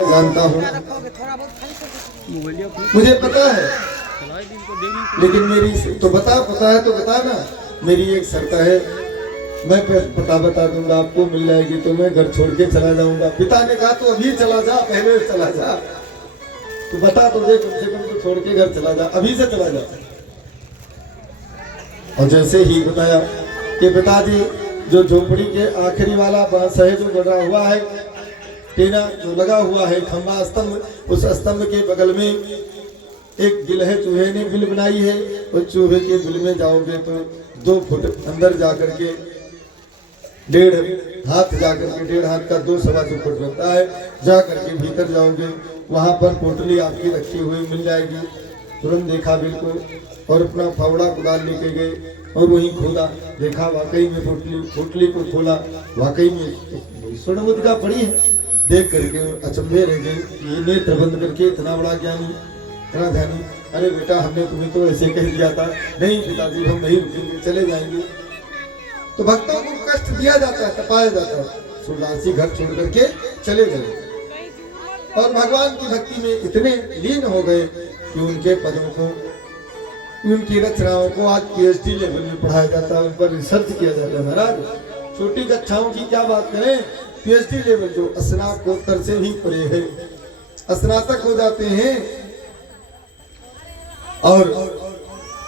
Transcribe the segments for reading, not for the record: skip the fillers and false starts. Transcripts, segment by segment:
जानता हूँ, मुझे पता है, लेकिन मेरी तो पता है तो बता ना। मेरी एक शर्त है, मैं पता बता दूंगा, आपको मिल जाएगी तो मैं घर छोड़ के चला जाऊंगा। पिता ने कहा तो अभी चला जा, पहले चला जा, तो बता तो दे, कम से कम तो छोड़ के घर चला जा, अभी से चला जा। और जैसे ही बताया कि पिताजी जो झोपड़ी के आखिरी वाला बांस है जो गड़ा हुआ है, टीना जो लगा हुआ है, खंबा स्तंभ, उस स्तंभ के बगल में एक गिलहे चूहे ने बिल बनाई है। उस चूहे के बिल में जाओगे तो 2 फुट अंदर जाकर के 1.5 हाथ जाकर के 1.5 हाथ का 2 सवा 2 फुट बनता है। जाकर के भीतर जाओगे, वहां पर पोटली आपकी रखी हुई मिल जाएगी। तुरंत देखा बिल्कुल, और अपना फावड़ा कुदाल लेके गए और वहीं खोदा, देखा वाकई में पोटली को खोला, वाकई में स्वर्ण मुद्रिका पड़ी है। देख करके अचंभे रह गए, ये नेत्र बंद करके इतना बड़ा ज्ञानी, इतना ध्यानी। अरे बेटा, हमने तुम्हें तो ऐसे कह दिया था, नहीं पिताजी हम नहीं रुकेंगे, चले जाएंगे। तो भक्तों को कष्ट दिया जाता है, तपाया जाता है, सूरदास जी घर छोड़ करके चले गए और भगवान की भक्ति में इतने लीन हो गए कि उनके पदों को, उनकी रचनाओं को आज PhD लेवल में पढ़ाया जाता है, उन पर रिसर्च किया जाता है। महाराज छोटी कक्षाओं की क्या बात करें, PhD लेवल जो स्नातकोत्तर से भी परे है, स्नातक हो जाते हैं और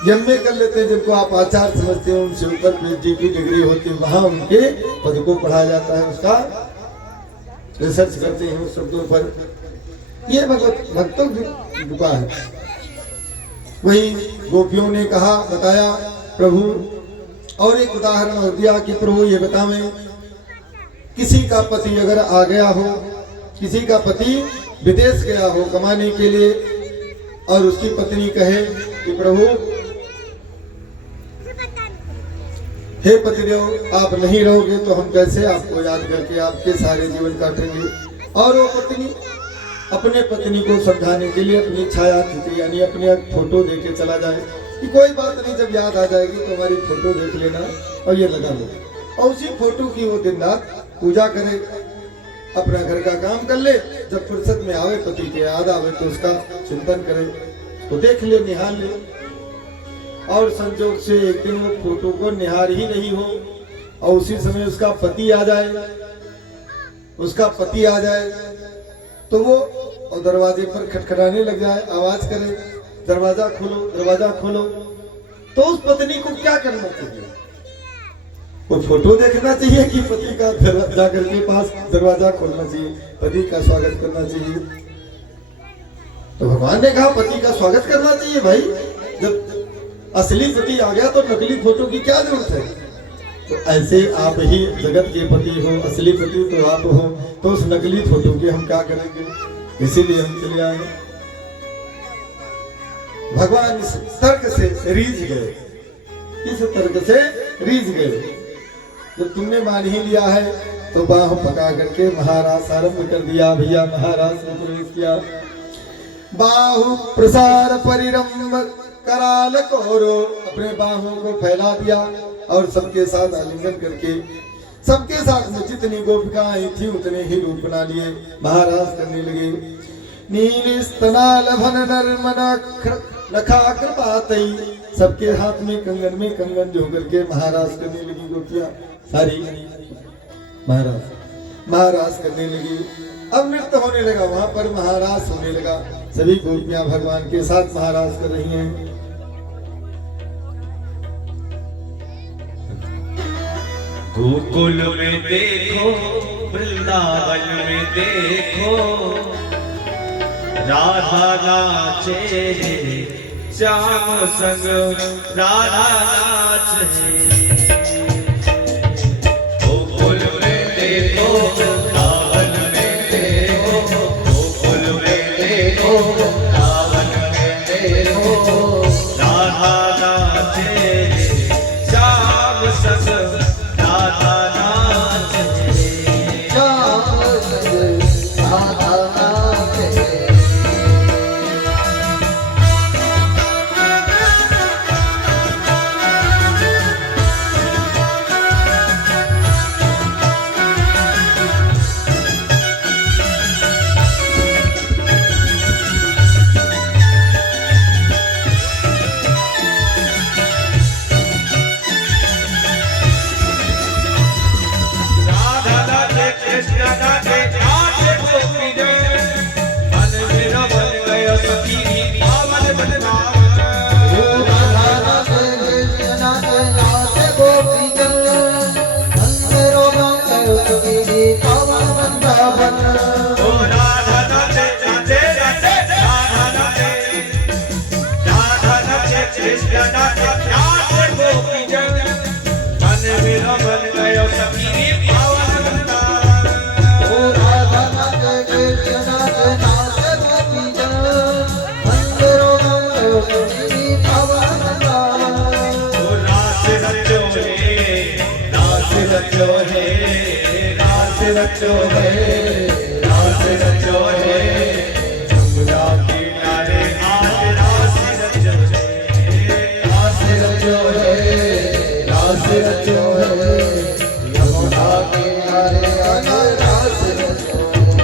MA कर लेते हैं, जिनको आप आचार्य समझते हैं, उनसे ऊपर PhD की डिग्री होती है, वहां उनके पद को पढ़ाया जाता है, उसका रिसर्च करते हैं उस शब्दों पर। ये भक्तों की दुआ है। वही गोपियों ने कहा, बताया प्रभु, और एक उदाहरण हो दिया कि प्रभु ये बतावें, किसी का पति अगर आ गया हो, किसी का पति विदेश गया हो कमाने के लिए, और उसकी पत्नी कहे कि प्रभु हे पतिदेव, आप नहीं रहोगे तो हम कैसे आपको याद करके आपके सारे जीवन काटेंगे। और वो पत्नी अपने पत्नी को समझाने के लिए अपनी छाया चित्र यानी अपने फोटो देके चला जाए कि कोई बात नहीं, जब याद आ जाएगी तो हमारी फोटो देख लेना और ये लगा लो, और उसी फोटो की वो दिन रात पूजा करे, अपना घर का काम कर ले, जब फुर्सत में आवे, पति के याद आवे तो उसका चिंतन करे, तो देख ले, निहार ले। और संजोग से एक दिन वो फोटो को निहार ही नहीं हो और उसी समय उसका पति आ जाए, तो वो दरवाजे पर खटखटाने लग जाए, आवाज करे, दरवाजा खोलो, दरवाजा खोलो। तो उस पत्नी को क्या करना चाहिए? वो फोटो देखना चाहिए कि पति का जाकर के पास दरवाजा खोलना चाहिए, पति का स्वागत करना चाहिए? तो भगवान ने कहा पति का स्वागत करना चाहिए भाई। जब असली पति आ गया तो नकली फोटो की क्या जरूरत है? तो ऐसे आप ही जगत के पति हो, असली पति तो आप हो, तो उस नकली फोटो के हम क्या करेंगे? इसीलिए हम चले आए। भगवान इस तर्क से रीझ गए, इस तर्क से रीझ गए। जब तुमने मान ही लिया है तो बाह पका करके महाराज आरंभ कर दिया। भैया महाराज ने प्रवेश किया, बाहु प्रसार परिरंभ कराल कोरो, अपने बाहों को फैला दिया और सबके साथ आलिंगन करके, सबके साथ में जितनी गोपिकाएं थी उतने ही रूप बना लिए, महाराज करने लगे। नील स्तनाल भन नर्मना नखा कृपातई, सबके हाथ में कंगन में कंगन जो करके महाराज करने लगी गोपियां सारी, महाराज करने लगी। अब नृत्य होने लगा, वहां पर महाराज होने लगा, सभी गोपियां भगवान के साथ महाराज कर रही हैं। गोकुल में देखो, वृंदावन में देखो, राधा नाचे, श्याम संग राधा नाचे। गोकुल में देखो, वृंदावन में देखो, गोकुल में देखो, वृंदावन में देखो, राधा नाचे, श्याम संग रचो है, रास रचो है, यमुना किनारे आज रास रचो है, रास रचो है, रास रचो है, यमुना किनारे आज रास रचो है।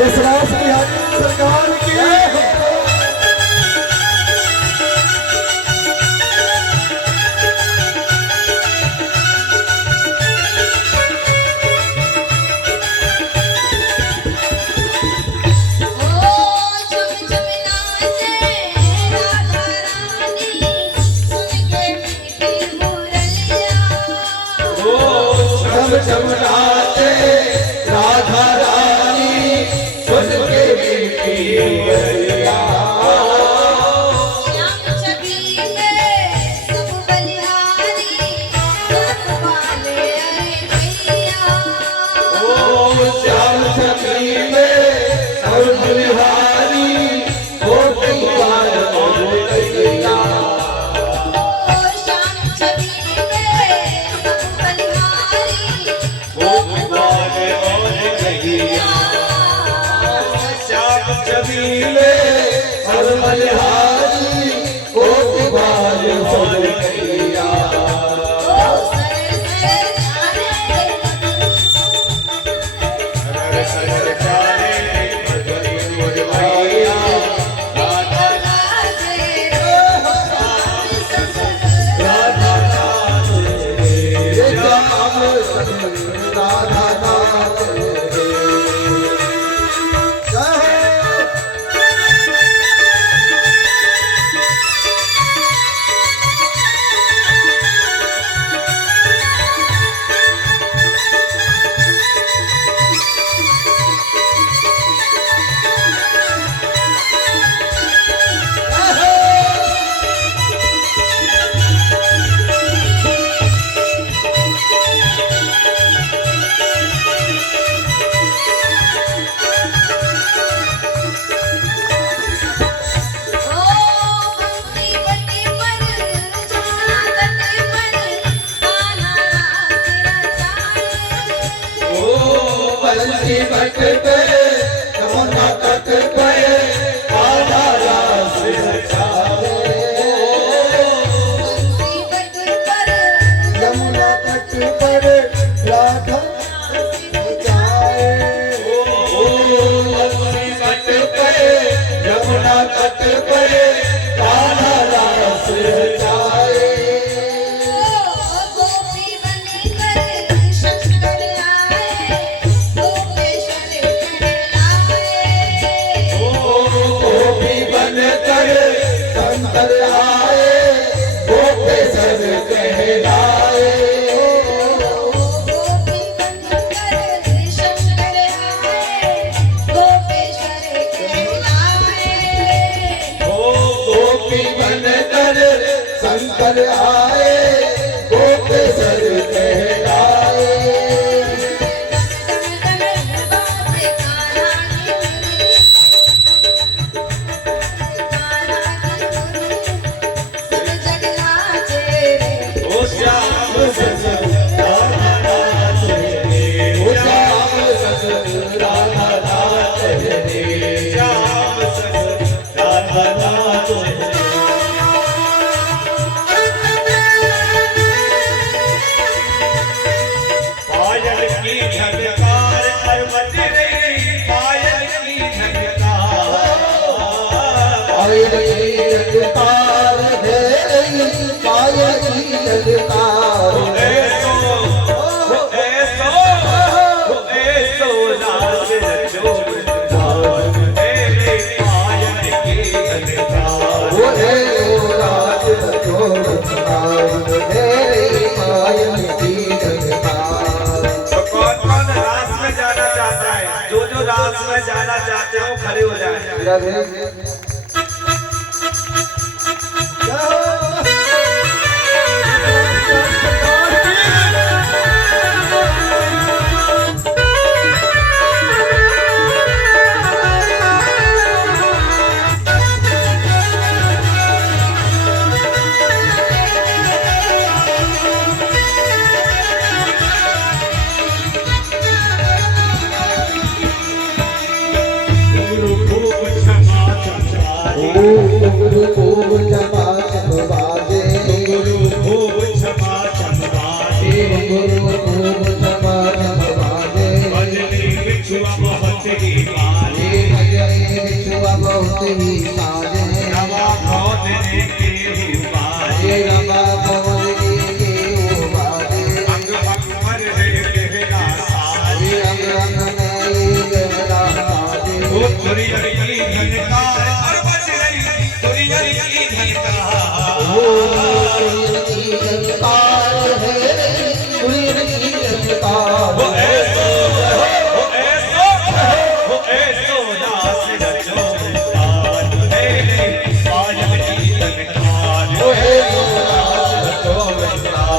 रसराज बिहारी सरकार की चमचमनाते राधा रानी सुन के मीठी मुरलिया। श्याम छवि में सब बलिहारी सब वाले भैया। ओ श्याम छवि में सब बलिहारी ओ तुम्हार भैया। ओ श्याम छवि में सब बलिहारी ओ तुम्हार भैया। श्याम छवि में सब बलिहारी ओ तुम्हार भैया। ओ सर सर जाने सर चारे मधुरी मुरलिया। राधा राधे राधा राधा नाथ ओ बंसी बटी पर जमुना तट पर कान्हा रास रचाए। ओ बंसी बट पे यमुना तट पे कान्हा रास रचाए। बंसी बट पर यमुना तट पर राधा जाए। ओ बंसी बट पे यमुना तट पे कान्हा रास रचाए। गोपी बनकर शंकर आए, गोपेश्वर कहलाए। गोपी बनकर शंकर आए गोपेश्वर कहलाए। गोपी बनकर शंकर आए, गोपेश्वर कहलाए। गोपी बनकर शंकर आए गोपेश्वर कहलाए। दम दम बाजे पायल की ललकार है पायल की ललकार जाना चाहते हो खड़े हो जाए। गुरु खूब क्षमा चंबाजे गुरु खूब क्षमा चंबाजे गुरु खूब क्षमा चंबाजे भजनी बिछुआ बहुत ही बाजे भजनी बिछुआ बहुत ही साजे रवा बहुत ने के बाजे रवा बहुत के बाजे अंग अकबर है गहरा साजे अंग अंग में गहरा साजे वो दुनिया की धनकार और बज रही दुनिया की धनकार वो ऐसो दास रचो तान है पायल की धनकार वो ऐसो दास रचो तान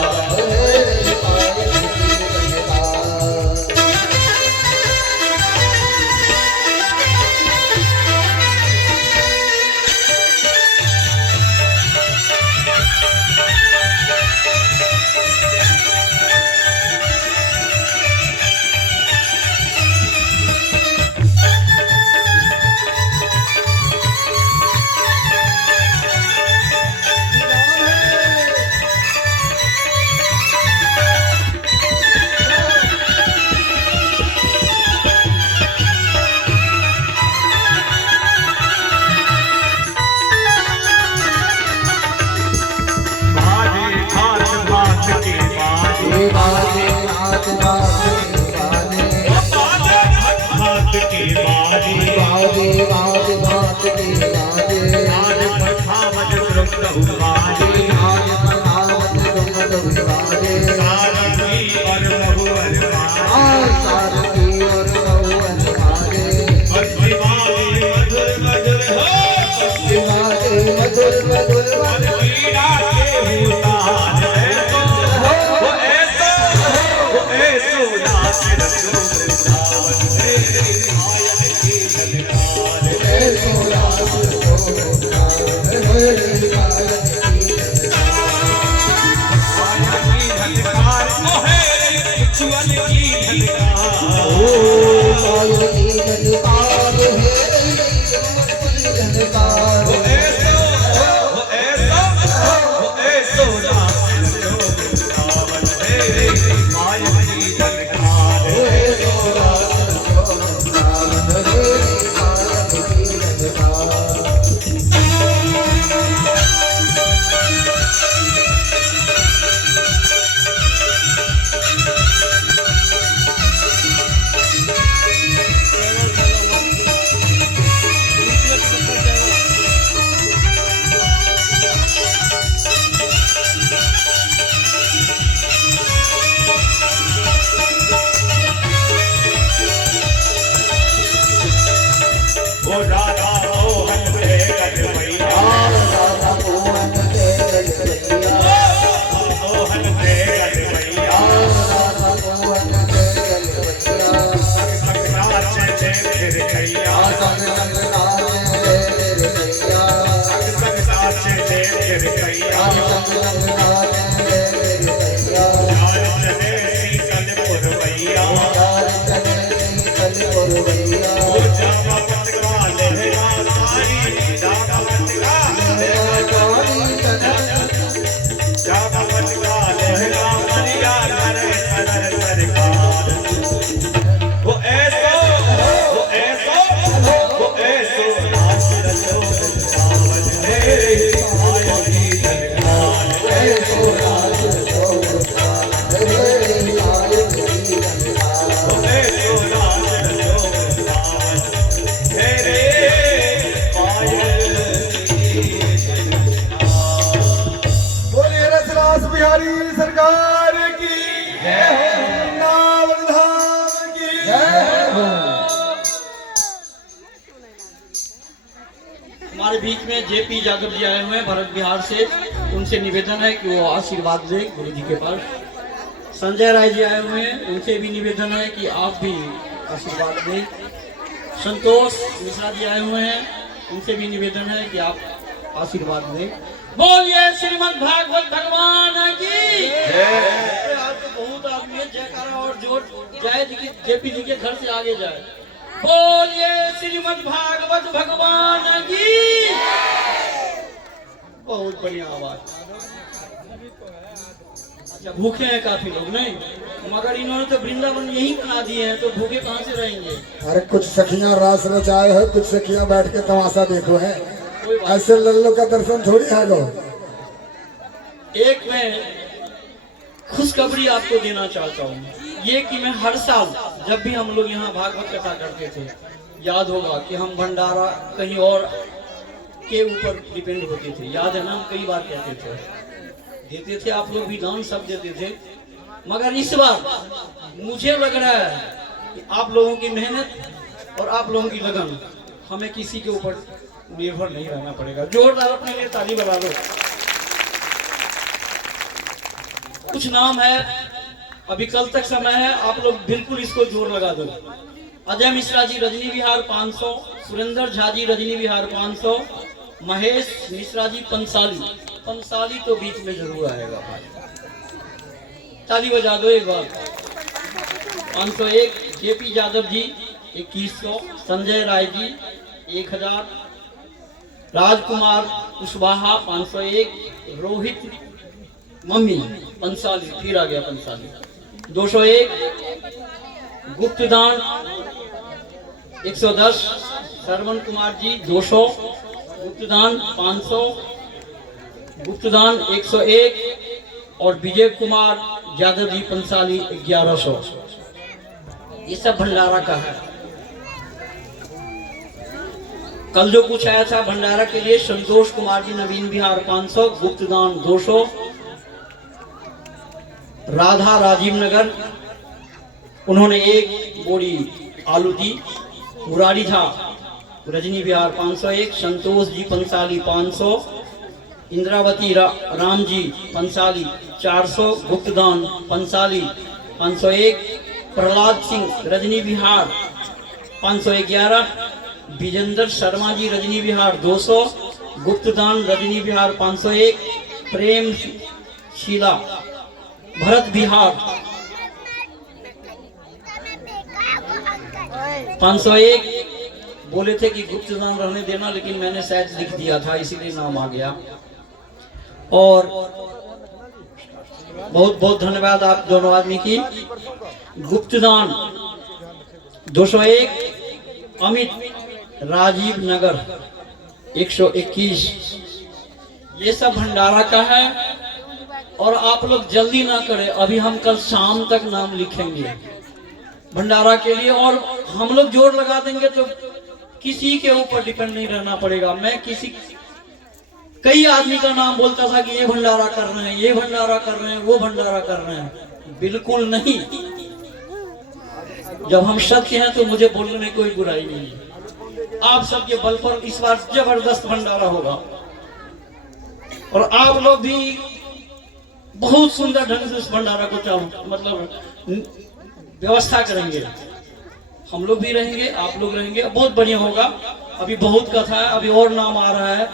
हमारे बीच में जेपी यादव जी आए हुए हैं भरत बिहार से, उनसे निवेदन है कि वो आशीर्वाद दें गुरु जी के पास। संजय राय जी आए हुए हैं, उनसे भी निवेदन है कि आप भी आशीर्वाद दें। संतोष मिश्रा जी आए हुए हैं, उनसे भी निवेदन है कि आप आशीर्वाद दें। बोलिए श्रीमद् भागवत भगवान की जय। आज तो बहुत आदमी है, जयकारा और जोर जय जी की, जेपी जी के घर से आगे जाए। बोलिए श्रीमद् भागवत भगवान की। बहुत बढ़िया आवाज। अच्छा, भूखे हैं काफी लोग नहीं, मगर इन्होंने तो वृंदावन यही बना दिए हैं, तो भूखे कहाँ से रहेंगे। अरे कुछ सखियां रास रचाए है, कुछ सखियां बैठ के तमाशा देखो है, कोई बात ऐसे लल्लो का दर्शन थोड़ी है लो। एक मैं खुशखबरी आपको देना चाहता हूँ, ये कि मैं हर साल जब भी हम लोग यहाँ भागवत कथा करते थे, याद होगा कि हम भंडारा कहीं और के ऊपर डिपेंड होते थे, याद है ना, हम कई बार कहते थे, देते थे, आप लोग भी दान सब देते थे। मगर इस बार मुझे लग रहा है कि आप लोगों की मेहनत और आप लोगों की लगन, हमें किसी के ऊपर निर्भर नहीं रहना पड़ेगा। जोरदार अपने लिए ताली बजा दो। कुछ नाम है, अभी कल तक समय है, आप लोग बिल्कुल इसको जोर लगा दो। अजय मिश्रा जी रजनी विहार 500, सुरेंद्र झा जी रजनी विहार 500, महेश मिश्रा जी पंसाली तो बीच में जरूर आएगा भाई, ताली बजा दो एक बार। 501 जेपी यादव जी 2100, संजय राय जी 1000, राजकुमार कुशवाहा 501, रोहित मम्मी पंसाली, फिर आ गया पंसाली 201, गुप्तदान 110, श्रवण कुमार जी 200, गुप्तदान 500, गुप्तदान 101 और विजय कुमार यादव जी पंसाली 1100। ये सब भंडारा का है। कल जो कुछ आया था भंडारा के लिए, संतोष कुमार जी नवीन विहार 500, गुप्तदान 200, राधा राजीव नगर उन्होंने 1 बोरी आलू दी, मुरारी झा रजनी विहार 501, संतोष जी पंसाली 500, इंद्रावती राम जी पंसाली 400, गुप्तदान पंसाली 501, प्रहलाद सिंह रजनी विहार 511, विजेंद्र शर्मा जी रजनी विहार 200, गुप्तदान रजनी विहार 501, प्रेम शीला भरत बिहार 501, बोले थे कि गुप्तदान रहने देना, लेकिन मैंने शायद लिख दिया था इसीलिए नाम आ गया। और बहुत बहुत धन्यवाद आप दोनों आदमी की। गुप्तदान 201, अमित राजीव नगर 121, ये सब भंडारा का है। और आप लोग जल्दी ना करें, अभी हम कल शाम तक नाम लिखेंगे भंडारा के लिए, और हम लोग जोर लगा देंगे तो किसी के ऊपर डिपेंड नहीं रहना पड़ेगा। मैं कई आदमी का नाम बोलता था कि ये भंडारा कर रहे हैं, ये भंडारा कर रहे हैं, वो भंडारा कर रहे हैं, बिल्कुल नहीं। जब हम सत्य हैं तो मुझे बोलने में कोई बुराई नहीं है। आप सबके बल पर इस बार जबरदस्त भंडारा होगा, और आप लोग भी बहुत सुंदर ढंग से इस भंडारा को व्यवस्था करेंगे। हम लोग भी रहेंगे, आप लोग रहेंगे, बहुत बढ़िया होगा। अभी बहुत कथा है, अभी और नाम आ रहा है,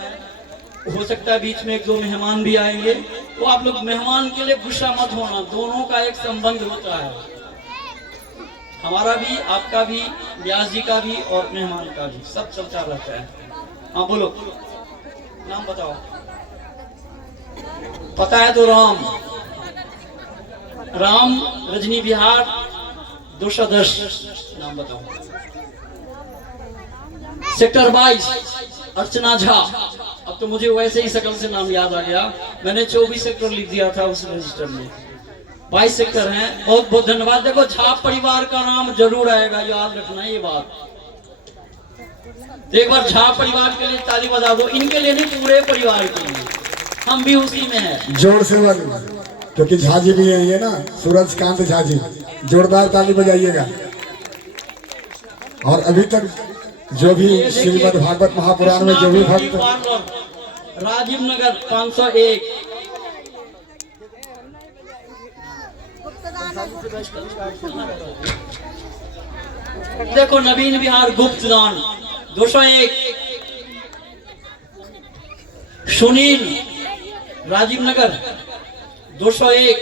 हो सकता है बीच में 1-2 मेहमान भी आएंगे, तो आप लोग मेहमान के लिए गुस्सा मत होना, दोनों का एक संबंध होता है, हमारा भी, आपका भी, व्यास जी का भी और मेहमान का भी, सब चलता रहता है। हाँ बोलो, नाम बताओ। पता है तो राम रजनी विहार 210, नाम बताओ। सेक्टर 22 अर्चना झा, अब तो मुझे वैसे ही शकल से नाम याद आ गया, मैंने 24 सेक्टर लिख दिया था उस रजिस्टर में, 22 सेक्टर हैं। बहुत बहुत धन्यवाद। देखो झा परिवार का नाम जरूर आएगा, याद रखना ये बात। एक बार झा परिवार के लिए ताली बजा दो, इनके लिए नहीं, पूरे परिवार के लिए, हम भी उसी में हैं। जोर से बजाओ, क्योंकि झाजी भी यही है ना, सूरज कांत झाजी, जोरदार ताली बजाइएगा। और अभी तक जो भी श्रीमद् भागवत महापुराण में जो भी भक्त पार्लर राजीव नगर 501 देखो नवीन विहार गुप्त दान 201 सुनील राजीव नगर 201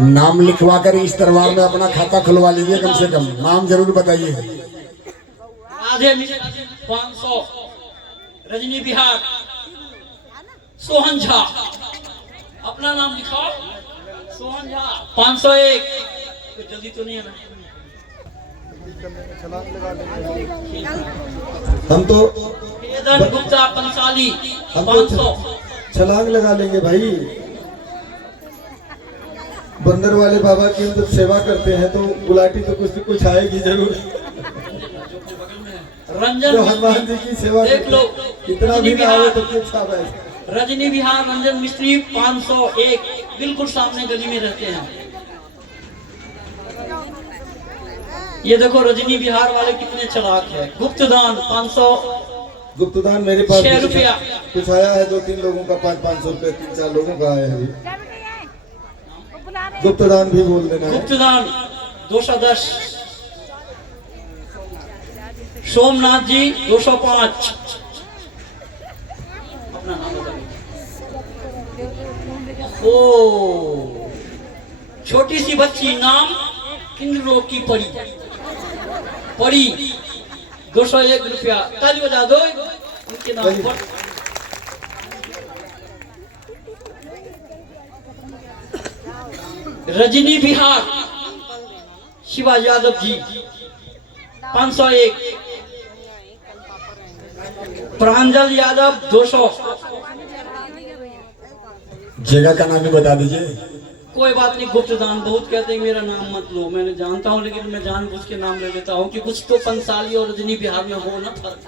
नाम लिखवा कर इस दरबार में अपना खाता खुलवा लीजिए, कम से कम नाम जरूर बताइए। आधे 500 रजनी विहार सोहन झा, अपना नाम लिखाओ सोहन झा 501। तो जल्दी तो नहीं है ना, हम तो वेदन गुप्ता पंसाली हम तो 500। छलांग लगा लेंगे भाई। बंदर वाले बाबा की हम जब सेवा करते हैं तो गुलाटी तो कुछ न कुछ आएगी जरूर। रंजन तो हनुमान जी की सेवा देख लो, इतना भी ना हो तो कुछ अच्छा है। रजनी विहार रंजन मिस्त्री 501 बिल्कुल सामने गली में रहते हैं। ये देखो रजनी विहार वाले कितने चालाक है। गुप्तदान 500 गुप्तदान मेरे पास 6 रुपया। कुछ आया है, 2-3 लोगों का 500 रुपये, 3-4 लोगों का आया है। गुप्तदान भी बोल देना है। गुप्तदान 210 सोमनाथ जी 205। अपना नाम बताइए। ओ छोटी सी बच्ची नाम इंद्रो की परी 201 रुपया। ताली बजा दो उनके नाम पर। रजनी विहार शिवा यादव जी 501। प्रांजल यादव 200। जगह का नाम भी बता दीजिए। कोई बात नहीं, गुप्तदान बहुत कहते हैं मेरा नाम मत लो, मैंने जानता हूँ लेकिन मैं जानबूझ के नाम ले लेता हूँ कि कुछ तो पंसाली और रजनी विहार में हो ना फर्क।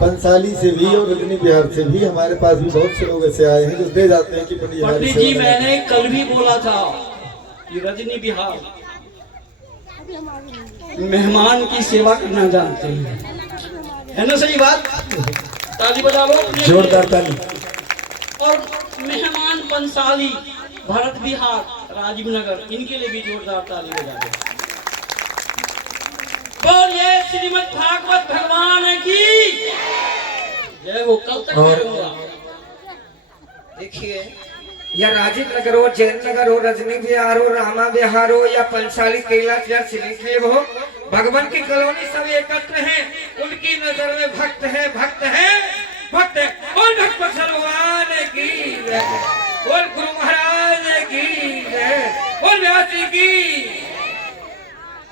पंसाली से भी और रजनी विहार से भी हमारे पास भी बहुत से लोग ऐसे आए हैं जो दे जाते हैं कि पंडित जी मैंने कल भी बोला था कि रजनी विहार मेहमान की सेवा करना जानते हैं, है ना सही बात? ताली बजा लो जोरदार ताली। और मेहमान पंसाली भरत विहार राजीव नगर, इनके लिए भी जोरदार ताली बजा दो। बोलिए श्रीमद् भागवत भगवान की जय हो। कल तक करूंगा। देखिए या राजीव नगर हो, जैन नगर हो, रजनी विहार हो, रामा विहार हो या पंसाली कैलाश या सिलीखेब हो, भगवान की कॉलोनी सब एकत्र हैं। उनकी नजर में भक्त है, भक्त है, भक्त है। और भक्त भगवान की जय, और गुरु महाराज की जय, और व्यास जी की।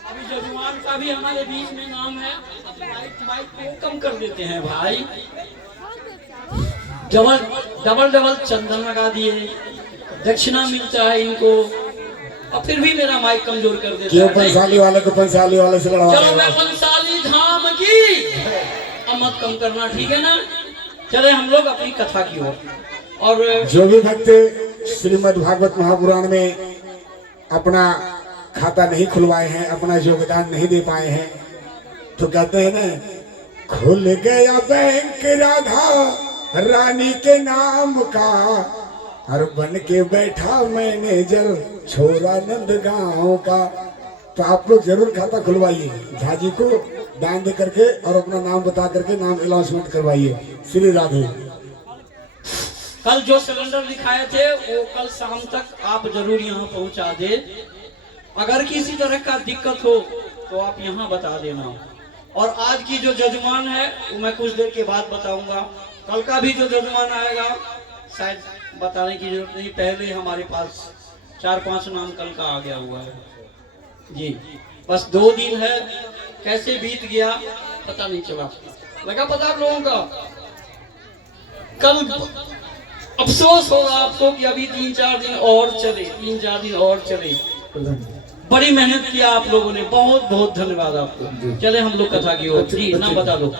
अभी जजमान का भी हमारे बीच में नाम है। माइक को कम कर देते हैं भाई। डबल चंदन लगा दिए, दक्षिणा मिलता है इनको, और फिर भी मेरा माइक कमजोर कर देते क्यों हैं। पंसाली वाले को पंसाली वाले से लड़वा चलो मैं पंसाली धाम की अब मत कम करना, ठीक है ना? चले हम लोग अपनी कथा की ओर। और जो भी भक्त श्रीमद् भागवत महापुराण में अपना खाता नहीं खुलवाए हैं, अपना योगदान नहीं दे पाए हैं, तो कहते हैं ना, खुल गया बैंक राधा रानी के नाम का, और बन के बैठा मैनेजर छोरा नंद गांव का। तो आप लोग जरूर खाता खुलवाइए, झाजी को दान दे करके और अपना नाम बता करके नाम अनाउंसमेंट करवाइए। श्री राधे। कल जो सिलेंडर दिखाए थे वो कल शाम तक आप जरूर यहाँ पहुँचा दे। अगर किसी तरह का दिक्कत हो तो आप यहाँ बता देना। और आज की जो जजमान है वो मैं कुछ देर के बाद बताऊंगा। कल का भी जो जजमान आएगा शायद बताने की जरूरत नहीं, पहले ही हमारे पास 4-5 नाम कल का आ गया हुआ है जी। बस 2 दिन है, कैसे बीत गया पता नहीं चला। लगा पता आप लोगों का? कल अफसोस होगा आपको कि अभी 3-4 दिन और चले, 3-4 दिन और चले। बड़ी मेहनत किया आप लोगों ने, बहुत बहुत धन्यवाद आपको। चले हम लोग कथा की ओर। जी नाम बता दो।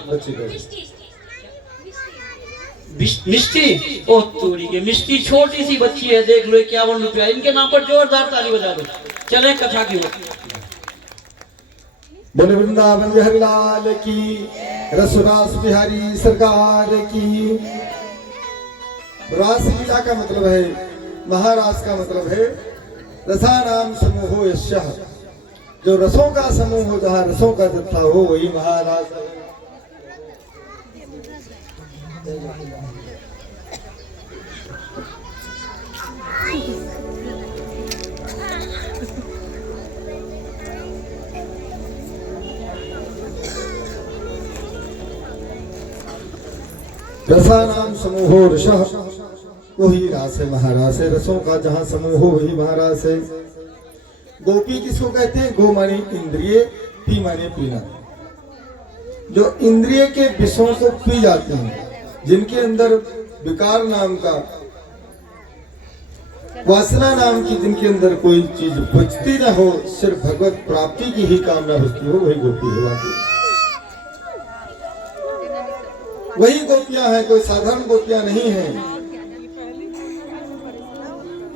मिष्टी, ओ तोरी के मिष्टी छोटी सी बच्ची है, देख लो 51 रुपया। इनके नाम पर जोरदार ताली बजा दो। चले कथा की ओर। बोले वृंदावन बिहारी लाल की, रसरास बिहारी सरकार की। रास लीला का मतलब है, महारास का मतलब है रसानाम समूहो यस्यः, जो रसों का समूह हो, जहाँ रसों का जत्था हो, वही महारास है। रसानाम समूहो रसः, वही रास है, महारास है। रसों का जहाँ समूह हो वही महारास है। गोपी किसको कहते हैं? गो माने इंद्रिय, पी माने पीना। जो इंद्रिय के विषयों को पी जाते हैं, जिनके अंदर विकार नाम का, वासना नाम की, जिनके अंदर कोई चीज बचती न हो, सिर्फ भगवत प्राप्ति की ही कामना बचती हो, वही गोपी है। वही गोपियां हैं, कोई साधारण गोपियां नहीं हैं।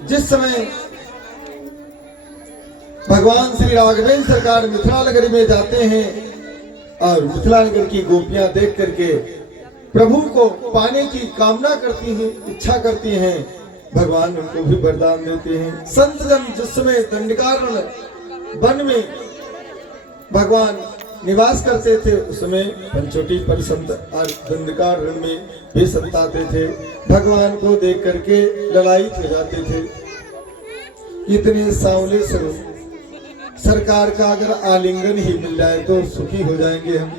जिस समय भगवान श्री राघवेंद्र सरकार मिथिला नगर में जाते हैं और मिथिला नगर की गोपियां देख करके प्रभु को पाने की कामना करती हैं, इच्छा करती हैं, भगवान उनको भी वरदान देते हैं। संत जन जिस समय दंडकारण्य वन में भगवान निवास करते थे, उस समय पंचोटी पर संत और दंडकारण्य में भी संत आते थे, भगवान को देख करके ललायित हो जाते थे। इतने सांवले स्वरूप, सरकार का अगर आलिंगन ही मिल जाए तो सुखी हो जाएंगे हम।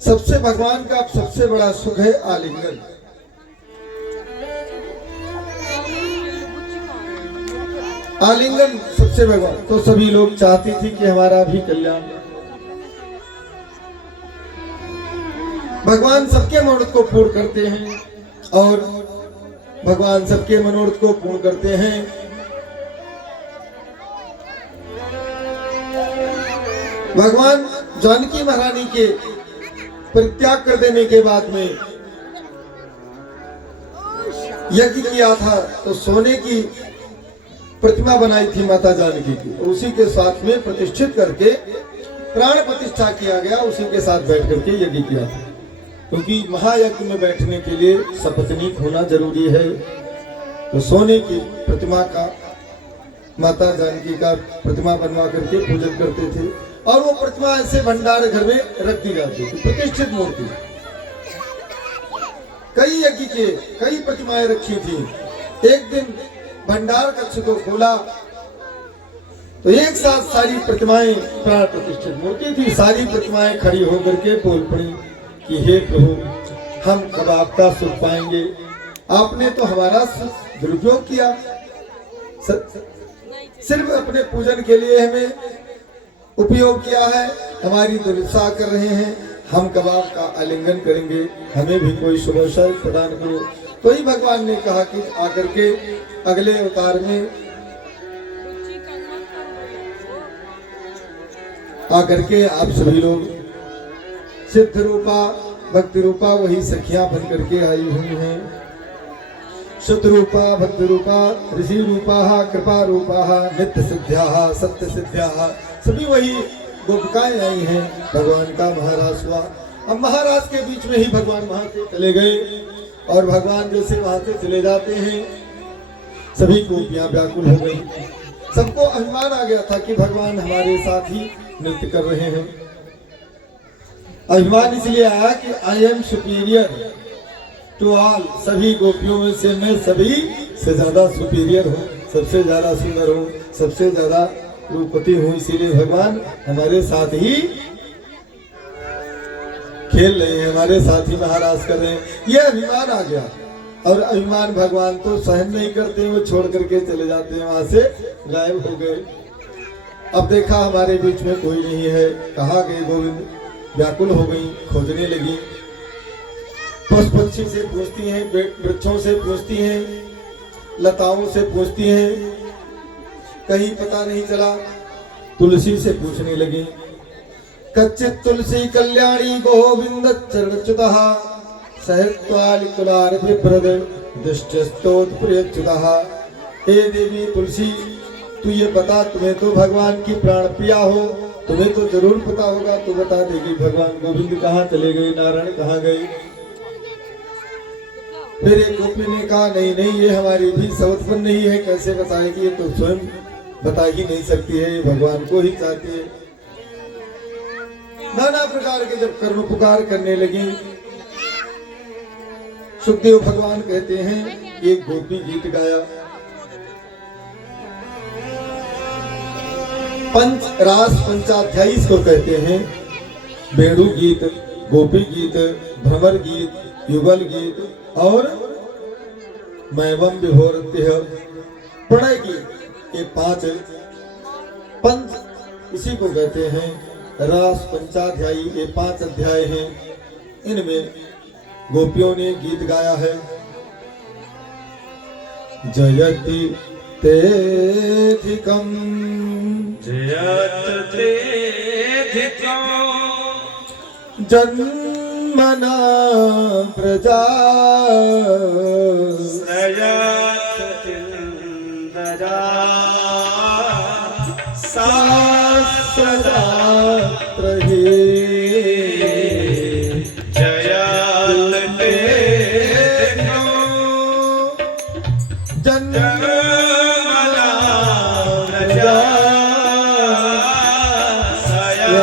सबसे भगवान का सबसे बड़ा सुख है आलिंगन। आलिंगन सबसे भगवान, तो सभी लोग चाहती थी कि हमारा भी कल्याण। भगवान सबके मनोरथ को पूर्ण करते हैं और भगवान सबके मनोरथ को पूर्ण करते हैं। भगवान जानकी महारानी के परित्याग कर देने के बाद में यज्ञ किया था, तो सोने की प्रतिमा बनाई थी माता जानकी की, उसी के साथ में प्रतिष्ठित करके प्राण प्रतिष्ठा किया गया, उसी के साथ बैठ करके यज्ञ किया था। क्योंकि महायज्ञ में बैठने के लिए सपत्नीक होना जरूरी है, तो सोने की प्रतिमा का, माता जानकी का प्रतिमा बनवा करके पूजन करते थे। और वो प्रतिमा ऐसे भंडार घर में रख दी जाती थी, प्रतिष्ठित मूर्ति। कई यज्ञ के कई प्रतिमाएं रखी थी। एक दिन भंडार कक्ष को खोला तो एक साथ सारी प्रतिमाएं, प्राण प्रतिष्ठित मूर्ति थी, सारी प्रतिमाएं खड़ी होकर के बोल पड़ी कि हे प्रभु, हम कब आपका सुख पाएंगे? आपने तो हमारा दुरुपयोग किया, सिर्फ अपने पूजन के लिए हमें उपयोग किया है, हमारी दुर्दशा कर रहे हैं, हम कब आपका आलिंगन करेंगे? हमें भी कोई शुभ अवसर प्रदान करो। तो ही भगवान ने कहा कि आकर के अगले अवतार में आकर के आप सभी लोग सिद्ध रूपा, भक्ति रूपा, वही सखियां बन करके आई हुई हैं। शुद्ध रूपा, भक्ति रूपा, ऋषि रूपा, कृपा रूपा, नित्य सिद्ध्या, सत्य सिद्ध्या, सभी वही गोपिकाएं आई हैं। भगवान का महाराज हुआ। अब महाराज के बीच में ही भगवान वहां से चले गए और भगवान जैसे वहां से चले जाते हैं, सभी गोपियां व्याकुल हो गई। सबको अभिमान आ गया था कि भगवान हमारे साथ ही नृत्य कर रहे हैं। अभिमान इसलिए आया कि I am superior to all, सभी गोपियों में से मैं सभी से ज्यादा सुपीरियर हूँ, सबसे ज्यादा सुंदर हूँ, सबसे ज्यादा रूपवती हूँ, इसीलिए भगवान हमारे साथ ही खेल रहे हैं, हमारे साथ ही महाराज कर रहे हैं। ये अभिमान आ गया और अभिमान भगवान तो सहन नहीं करते, वो छोड़ करके चले जाते हैं, वहां से गायब हो गए। अब देखा हमारे बीच में कोई नहीं है, कहाँ गए गोविंद? व्याकुल हो गई, खोजने लगी। पशु पक्षी से पूछती हैं, वृक्षों से पूछती हैं, लताओं से पूछती हैं, कहीं पता नहीं चला। तुलसी से पूछने लगी। कच्चित तुलसी कल्याणी गोविंद चरणच्युतः सहत्वालिकुलार विप्रद दुष्टस्तोत्प्रियच्युतः। हे देवी तुलसी, तू ये बता, तुम्हें तो भगवान की प्राण प्रिया हो, तुम्हें तो जरूर पता होगा, तू बता दे कि भगवान गोविंद कहाँ चले गए, नारायण कहाँ गए। फिर एक गोपी ने कहा नहीं नहीं, ये हमारी भी समझ नहीं है, कैसे बताएगी, ये तो स्वयं बता ही नहीं सकती है, ये भगवान को ही चाहती है। नाना प्रकार के जब कर्म पुकार करने लगी, सुखदेव भगवान कहते हैं एक गोपी गीत गाया। पंच रास पंचाध्यायी इसको कहते हैं। बेड़ू गीत, गोपी गीत, भ्रमर गीत, युगल गीत और मैवम विभोरत्य प्रणय गीत, ये 5 पंच इसी को कहते हैं। रास पंचाध्यायी ये 5 अध्याय हैं, इनमें गोपियों ने गीत गाया है। जयति तेधिकम जयत तेधिकम जन्मना प्रजा सयत इंदरा सदा रहे। जयत तेधिकम जन्मना प्रजा सदा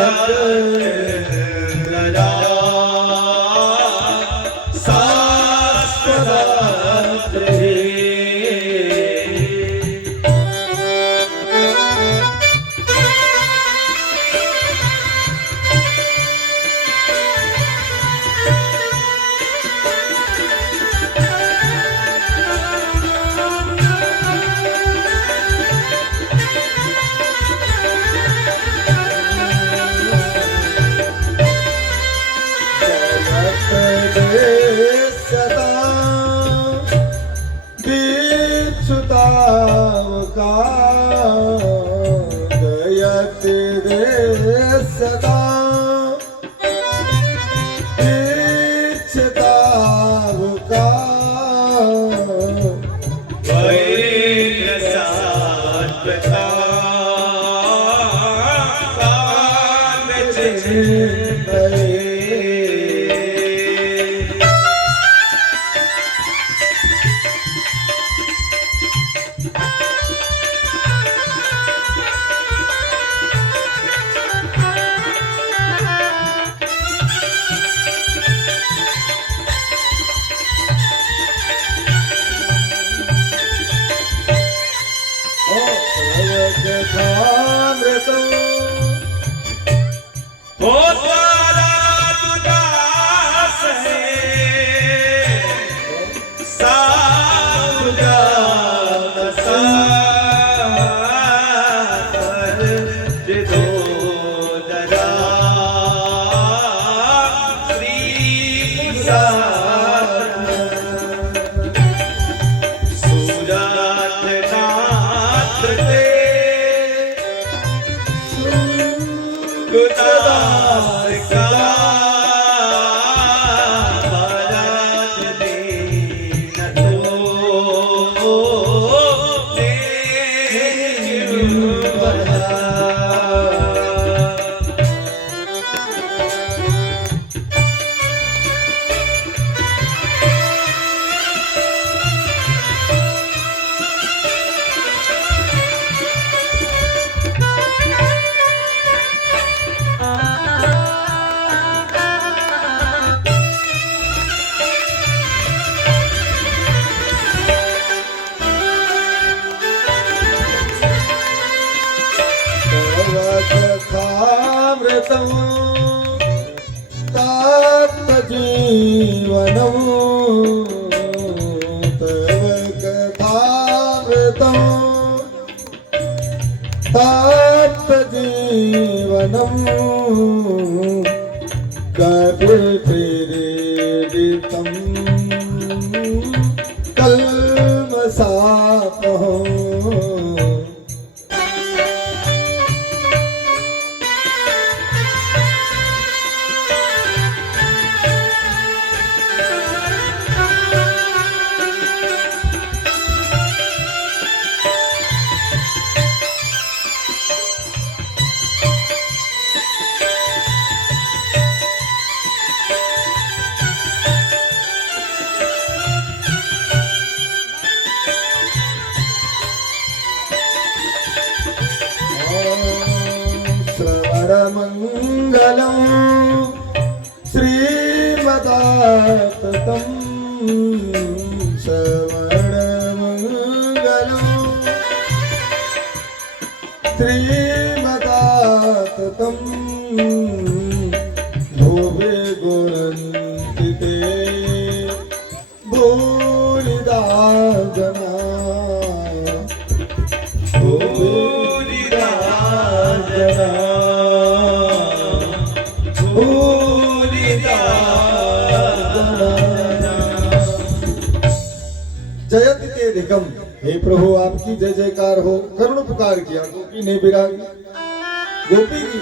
मंगलम श्रीमदाततं श्रवण मंगलम श्रीमदाततं भुवे गुरन्तिते भूरिदा जना भूरिदा जना भूरिदा जना। जयति ते दिगम, हे प्रभु आपकी जय जयकार हो। करुण पुकार किया, गोपी ने विरागी गोपी की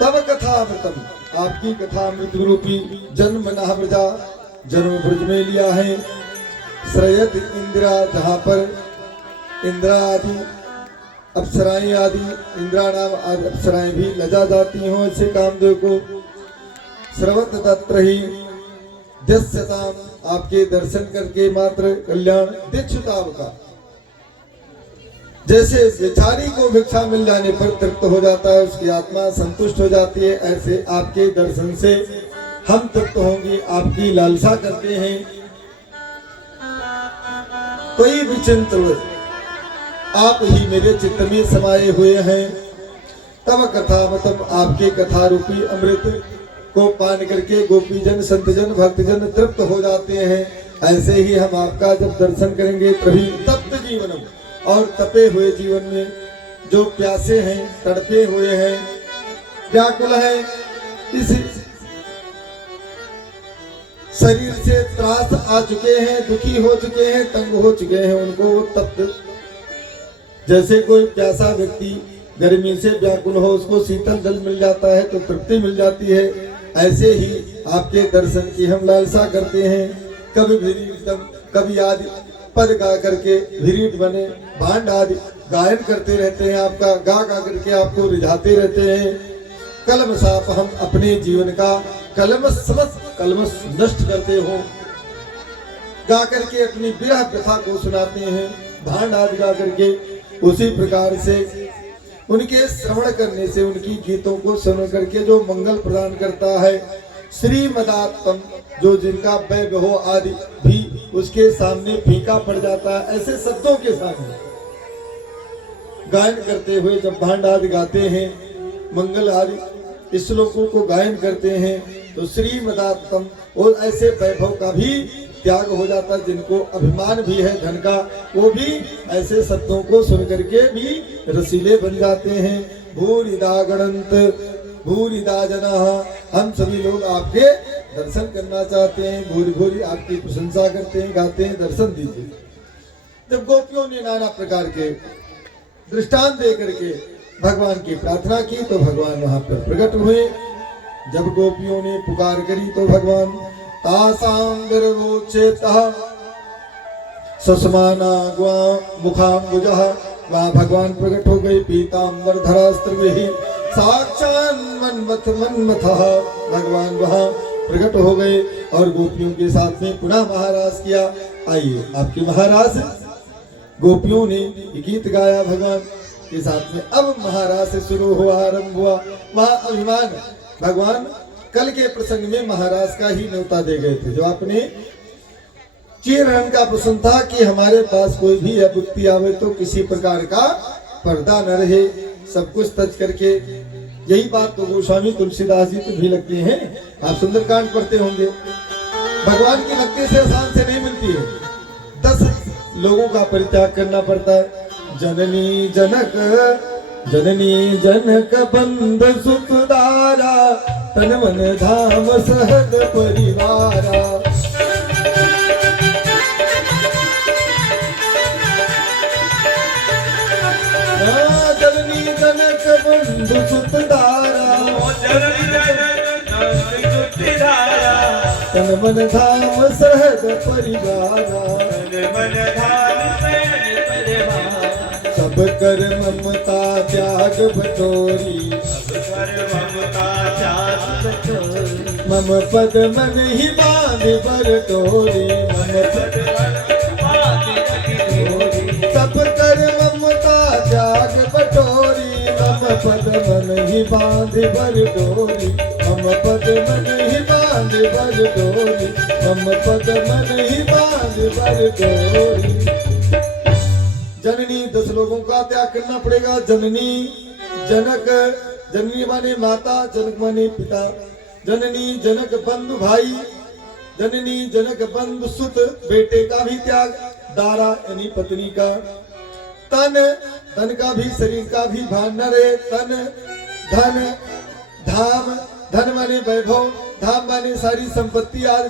तब कथा अमृतम, आपकी कथा अमृत रूपी जन्म नाहव्रजा, जन्म ब्रज में लिया है। श्रयत इंदिरा, जहाँ पर इंदिरा आदि अप्सराएं आदि इंदिरा नाम आदि अप्सराएं भी लजा जाती हों ऐसे कामदेव को। श्रवत तत्र ही दस्यताम, आपके दर्शन करके मात्र कल्याण दीक्षुताव का। जैसे बेचारी को भिक्षा मिल जाने पर तृप्त हो जाता है, उसकी आत्मा संतुष्ट हो जाती है, ऐसे आपके दर्शन से हम तृप्त होंगे, आपकी लालसा करते हैं। कोई भी चिंतन आप ही मेरे चित्त में समाये हुए हैं। तब कथा मतलब आपके कथा रूपी अमृत को पान करके गोपीजन संतजन भक्तजन तृप्त हो जाते हैं। ऐसे ही हम आपका जब दर्शन करेंगे तभी तप्त जीवनम, और तपे हुए जीवन में जो प्यासे हैं, तड़पे हुए हैं, व्याकुल है, इस शरीर से त्रास आ चुके हैं, दुखी हो चुके हैं, तंग हो चुके हैं, उनको तप्त, जैसे कोई प्यासा व्यक्ति गर्मी से व्याकुल हो, उसको शीतल जल मिल जाता है तो तृप्ति मिल जाती है। ऐसे ही आपके दर्शन की हम लालसा करते हैं। कभी भिरीटम, कभी आदि पद गा करके भिरीट बने, भांड आदि गायन करते रहते हैं, आपका गा गा करके आपको रिझाते रहते हैं। कलम साफ, हम अपने जीवन का कलमस नष्ट करते हो, गा करके अपनी विरह व्यथा को सुनाते हैं, भांड आदि गा करके। उसी प्रकार से उनके श्रवण करने से, उनकी गीतों को सुन करके जो मंगल प्रदान करता है, श्रीमदात्म, जो जिनका वैभव आदि भी उसके सामने फीका पड़ जाता है, ऐसे शब्दों के सामने गायन करते हुए जब भांड आदि गाते हैं, मंगल आदि श्लोकों को गायन करते हैं, तो श्रीमदात्म, और ऐसे वैभव का भी त्याग हो जाता है। जिनको अभिमान भी है धन का, वो भी ऐसे शब्दों को सुन करके भी रसीले बन जाते हैं। भूरिदा गणंत भूरिदा जना, हम सभी लोग आपके दर्शन करना चाहते हैं, भूरी भूरी आपकी प्रशंसा करते हैं, गाते हैं, दर्शन दीजिए। जब गोपियों ने नाना प्रकार के दृष्टांत दे करके भगवान की प्रार्थना की तो भगवान वहां पर प्रकट हुए। जब गोपियों ने पुकार करी तो भगवान तासां विरवोचेतः सस्माना ग्वा मुखाम्बुजः, वहाँ भगवान प्रकट हो गए। पीताम्बर धरास्त्रभिः साक्षात् मन्मथः, भगवान वहाँ प्रकट हो गए और गोपियों के साथ में पुनः महाराज किया। आइए आपके महाराज, गोपियों ने गीत गाया भगवान के साथ में। अब महाराज से शुरू हुआ, आरंभ हुआ। वहाँ अभिमान, भगवान कल के प्रसंग में महाराज का ही न्योता दे गए थे, जो आपने चीरहरण का प्रसंग था कि हमारे पास कोई भी आपत्ति आवे तो किसी प्रकार का पर्दा न रहे, सब कुछ तज करके। यही बात तो गोस्वामी तुलसीदास जी तो भी लगते हैं। आप सुंदरकांड पढ़ते होंगे, भगवान की भक्ति से आसान से नहीं मिलती है। 10 लोगों का परित्याग करना पड़ता है। जननी जनक बंध सुखदारा, तन मन धाम सहज परिवारा। जननी जनक बंधु सुखदारा, तन मन धाम सहज परिवारा। सब कर ममता त्याग बटोरी, मम पद मन ही बांध बर तोरी। सब कर ममता त्याग बटोरी, मम पद मन ही बांध बर डोरी, मम पद मन ही बांध बर डोरी, मम पद मन ही बांध बर डोरी। जननी 10 लोगों का त्याग करना पड़ेगा। जननी जनक, जननी माने माता, जनक माने पिता, जननी जनक बंधु भाई, जननी जनक बंधु सुत, बेटे का भी त्याग, दारा यानी पत्नी का, तन धन का भी, शरीर का भी भान न रहे। तन धन, धाम, धन माने वैभव, धाम माने सारी संपत्ति आदि,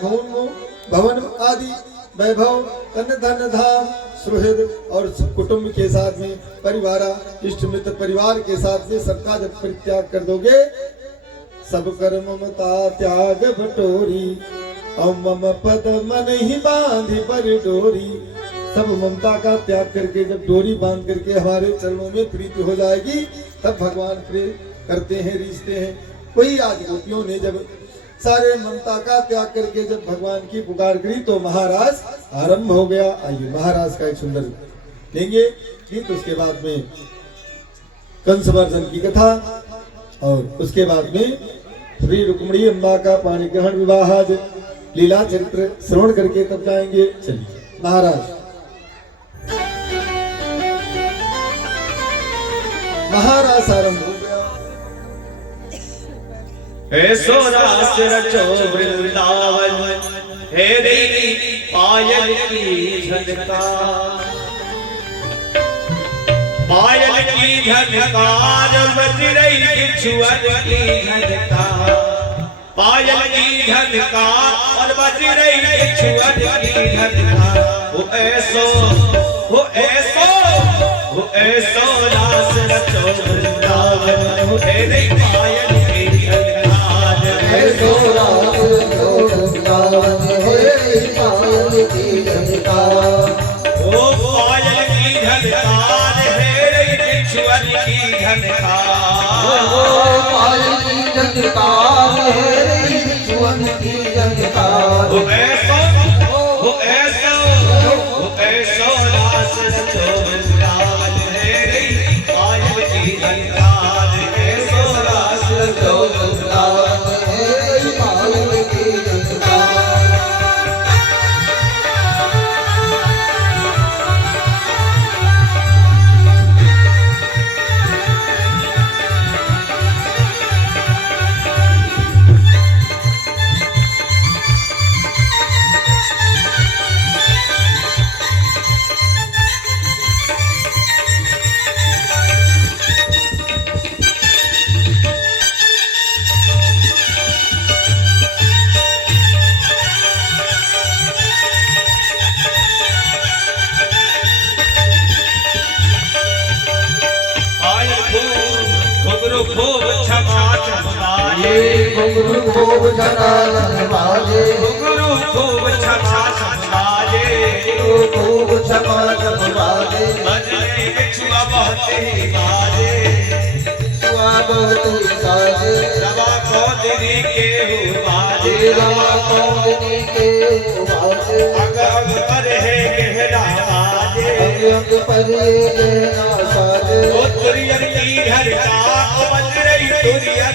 भवन आदि वैभव, तन धन धाम सुहृद और कुटुंब के साथ में, परिवार इष्ट मित्र परिवार के साथ में सबका जब परित्याग कर दोगे, सब कर ममता त्याग बटोरी, और मम पद मन ही बांधी पर डोरी। सब ममता का त्याग करके जब डोरी बांध करके हमारे चरणों में प्रीति हो जाएगी, तब भगवान प्रेम करते हैं, रिश्ते हैं। वही आज गोपियों ने जब सारे ममता का त्याग करके जब भगवान की पुकार करी तो महाराज आरंभ हो गया। आइए महाराज का एक सुंदर लेंगे गीत, उसके बाद में कंसवर्धन की कथा, और उसके बाद में श्री रुक्मिणी अम्बा का पाणी ग्रहण विवाह लीला चरित्र श्रवण करके तब जाएंगे। चलिए महाराज। महाराज आरंभ हो गया। ऐसो रास रचो वृंदावन, हे देवी पायल की झनकार, पायल की झनकार बज रही बिछुअन की झनकार, पायल की झनकार और बज रही बिछुअन की झनकार। वो ऐसो रास रचो वृंदावन, हे देवी पायल की झनकार, ऐसो रास रचो वृंदावन, हे पायल की झनकार। ओ पायल की झनकार, हे रे बिछुअन की झनकार, पायल की झनकार, हे रे बिछुअन की झनकार। ओ ऐसो रास रचो वृंदावन, हे रे पायल की झनकार, ऐसो रास रचो वृंदावन, हे पायल की झनकार। खूब छमा छमाए, घुंघरू खूब छनालन बाजे, घुंघरू खूब छमा छमाए, खूब छमा छम बाजे, बजने बिछुआ बहुत ही बाजे, बिछुआ बहुत ही साजे, रवा कौंदनी के हो बाजे, रवा कौंदनी के हो बाजे, अग अग पर है गहरा बाजे, अंग अंग पर ये गहना साजे। ओ तुरियन की हरका, ओ बज रही तुरियन